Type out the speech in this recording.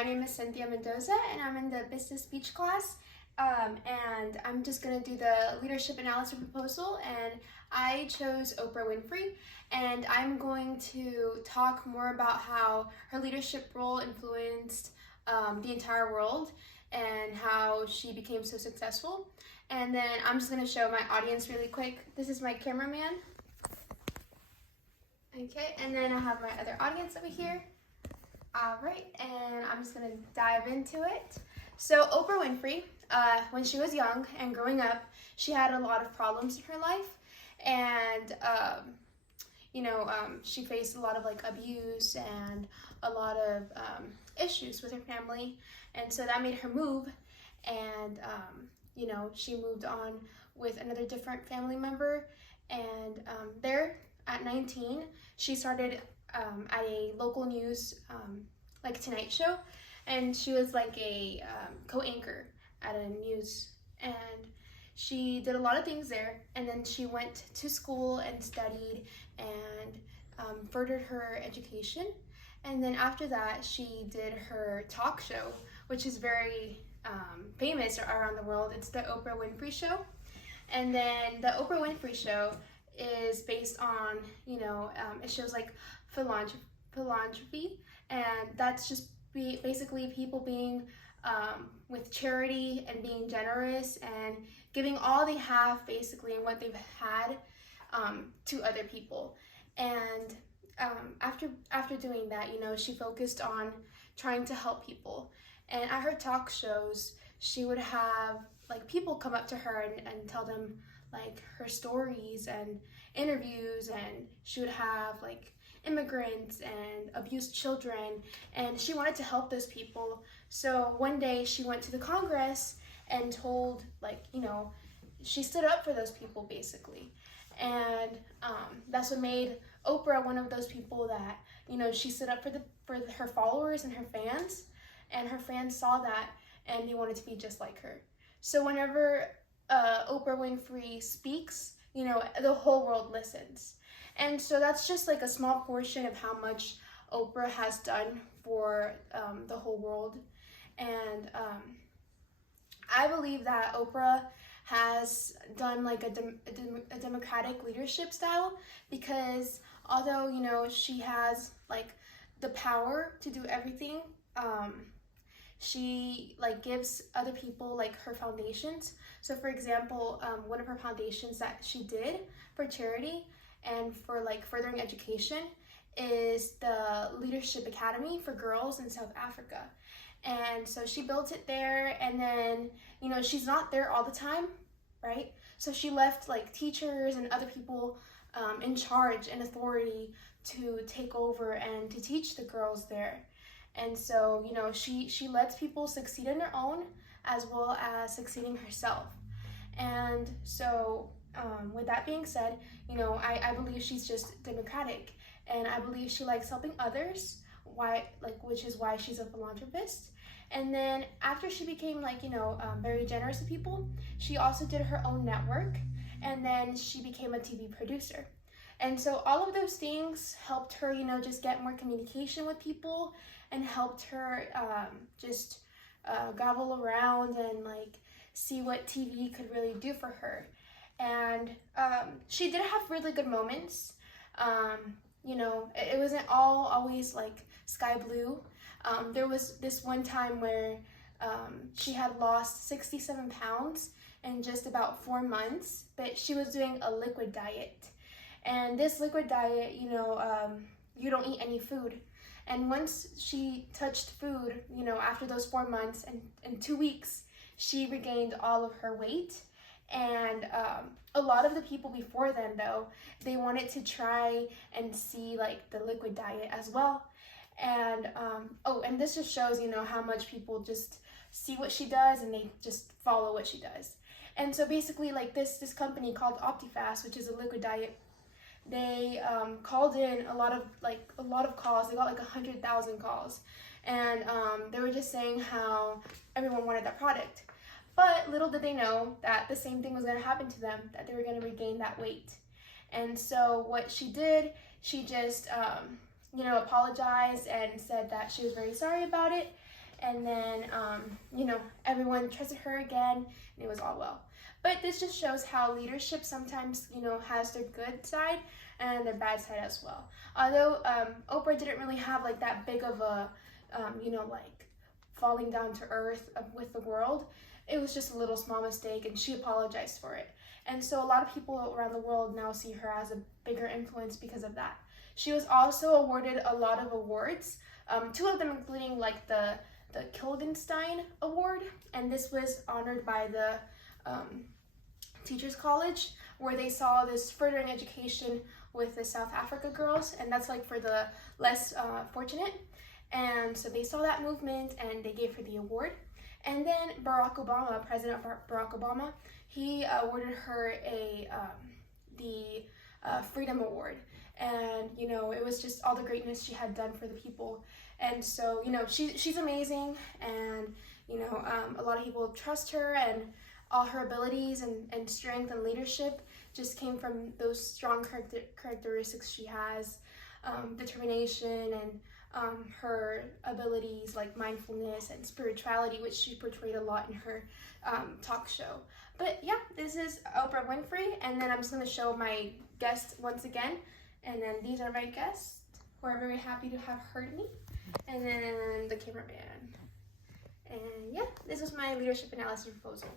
my name is Cynthia Mendoza and I'm in the business speech class. And I'm just going to do the leadership analysis proposal, and I chose Oprah Winfrey, and I'm going to talk more about how her leadership role influenced the entire world and how she became so successful. And then I'm just going to show my audience really quick. This is my cameraman. Okay, and then I have my other audience over here. All right, and I'm just gonna dive into it. So Oprah Winfrey, when she was young and growing up, she had a lot of problems in her life, and she faced a lot of abuse and a lot of issues with her family, and so that made her move, and she moved on with another different family member, and there at 19, she started at a local news, Tonight Show, and she was like a co-anchor at a news, and she did a lot of things there, and then she went to school and studied and furthered her education, and then after that she did her talk show, which is very famous around the world. It's the Oprah Winfrey Show, and then the Oprah Winfrey Show is based on, it shows like philanthropy, and that's just basically people being with charity and being generous and giving all they have basically and what they've had to other people. And after doing that, she focused on trying to help people. And at her talk shows, she would have people come up to her and tell them her stories and interviews, and she would have immigrants and abused children, and she wanted to help those people. So one day she went to the Congress and told she stood up for those people basically, and that's what made Oprah one of those people that she stood up for her followers and her fans, and her fans saw that and they wanted to be just like her. So whenever Oprah Winfrey speaks, the whole world listens. And so that's just a small portion of how much Oprah has done for the whole world. And I believe that Oprah has done a democratic leadership style, because although she has the power to do everything, she gives other people her foundations. So for example, one of her foundations that she did for charity and for furthering education is the Leadership Academy for girls in South Africa. And so she built it there, and then she's not there all the time, right? So she left teachers and other people in charge and authority to take over and to teach the girls there. And so, she lets people succeed on their own as well as succeeding herself. And so, with that being said, I believe she's just democratic, and I believe she likes helping others, which is why she's a philanthropist. And then after she became very generous to people, she also did her own network, and then she became a TV producer. And so all of those things helped her, just get more communication with people, and helped her just gobble around and see what TV could really do for her. And she did have really good moments. It wasn't always sky blue. There was this one time where she had lost 67 pounds in just about 4 months, but she was doing a liquid diet. And this liquid diet, you don't eat any food. And once she touched food, after those 4 months and in 2 weeks, she regained all of her weight. And a lot of the people before then, though, they wanted to try and see the liquid diet as well. And and this just shows, how much people just see what she does and they just follow what she does. And so basically, this company called OptiFast, which is a liquid diet, they called in a lot of calls. They got 100,000 calls, and they were just saying how everyone wanted that product. But little did they know that the same thing was going to happen to them, that they were going to regain that weight. And so what she did, she just apologized and said that she was very sorry about it, and then, you know, everyone trusted her again, and it was all well. But this just shows how leadership sometimes, you know, has their good side and their bad side as well. Although Oprah didn't really have like that big of a, you know, like falling down to earth with the world, it was just a little small mistake, and she apologized for it. And so a lot of people around the world now see her as a bigger influence because of that. She was also awarded a lot of awards, 2 of them including like the Kilgenstein Award, and this was honored by the Teachers College, where they saw this furthering education with the South Africa girls, and that's like for the less fortunate. And so they saw that movement and they gave her the award. And then Barack Obama, President Barack Obama, he awarded her the Freedom Award. And, you know, it was just all the greatness she had done for the people. And so, you know, she's amazing, and, you know, a lot of people trust her, and all her abilities and strength and leadership just came from those strong characteristics she has, determination, and her abilities like mindfulness and spirituality, which she portrayed a lot in her talk show. But yeah, this is Oprah Winfrey, and then I'm just going to show my guests once again, and then these are my guests who are very happy to have heard me, and then the cameraman. And yeah, this was my leadership analysis proposal.